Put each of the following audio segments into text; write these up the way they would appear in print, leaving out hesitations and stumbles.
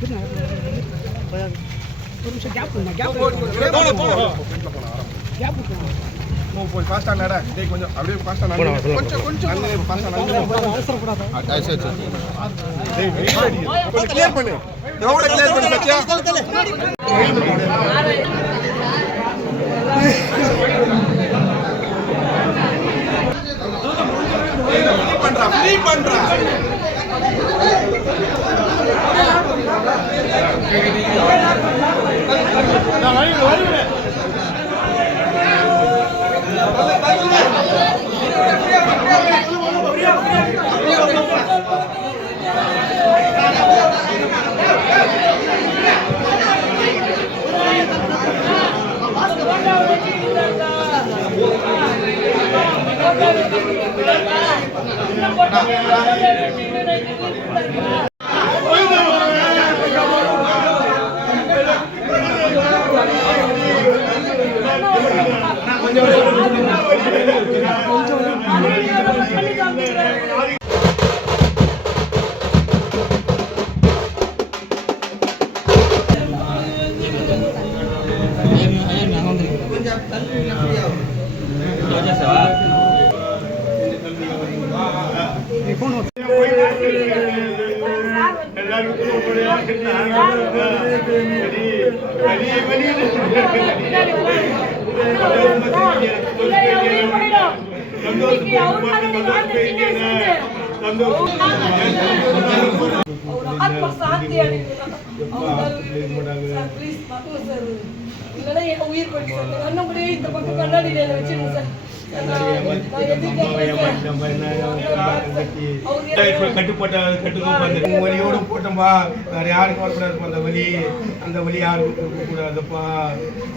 ஒரு நிமிஷம் gap gap போய் ஃபாஸ்டா நடா டேய் கொஞ்சம் அப்படியே ஃபாஸ்டா நட கொஞ்சம் அண்ணே ஃபாஸ்டா நட அவசரப்படாத டேய் கொஞ்சம் கிளியர் பண்ணு ரோட கிளியர் பண்ணு சத்யா ஃப்ரீ பண்றா நான் வரேன் கட்டுப்பட்ட வலியோடு போட்டோம்பா வேற யாருக்கும் வரக்கூடாதுப்பா அந்த வலி யாருக்கும் இருக்கக்கூடாதுப்பா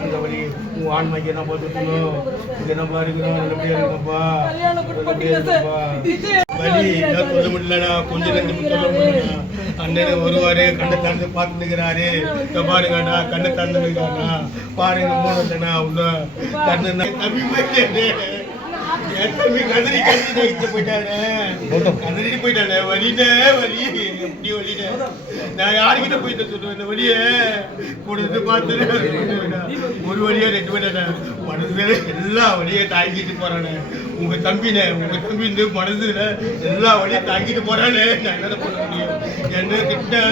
அந்த வலி உன் ஆண்மைக்கு நம்ம இருக்கணும் இங்க நம்ம இருக்கணும் நல்லபடியா இருக்கும்பா வலி என்ன சொல்ல முடியலடா கொஞ்சம் ரெண்டு சொல்ல முடியல அண்ணன் வருவாரு கண்ணை திறந்து பார்த்து நிற்கிறாரு பாருங்கண்ணா கண்ணை திறந்து நிற்கிறாண்ணா பாருங்க மூணு இன்னும் தண்ணா தம்பி போயிட்டே என் தம்பி கதறி போயிட்டானே வலிட்டே வலி எப்படி வலிட்டே நான் யாருக்கிட்ட போயிட்டு சொல்லுவேன் இந்த வலியை கொடுத்து பார்த்துட்டு ஒரு வழியா ரெண்டு வழியா மனசுல எல்லா வழியை தாங்கிட்டு போறானே உங்க தம்பி இந்த மனசுல எல்லா வழியும் தாங்கிட்டு போறானே நான் என்ன பண்ண முடியும் என்ன கிட்ட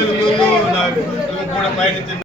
நான் கூட பயணிச்சு